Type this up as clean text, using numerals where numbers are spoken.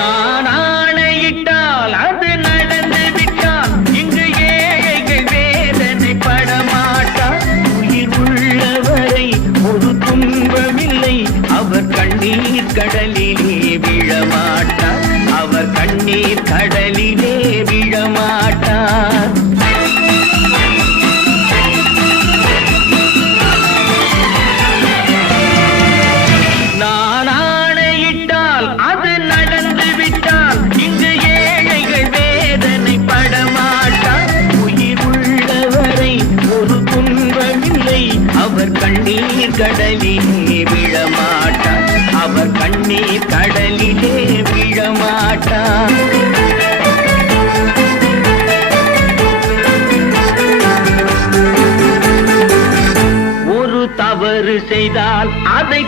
நான் ஆணையிட்டால் அது நடந்து விட்டால் இங்கு ஏழைகள் வேதனை படமாட்டார். உயிர் உள்ளவரை ஒரு துன்பமில்லை, அவர் கண்ணீர் கடலிலே விழமாட்டார். அவர் கண்ணீர் கடலிலே விழமாட்டார். நான் ஆணையிட்டால் அது நடந்து விட்டால் இங்கு ஏழைகள் வேதனை படமாட்டார். உயிர் உள்ளவரை ஒரு துன்பமில்லை, அவர் கண்ணீர் கடலிலே விழமாட்டார். அவர் கண்ணீர் கடலிலே விழமாட்டார். ஒரு தவறு செய்தால் அதை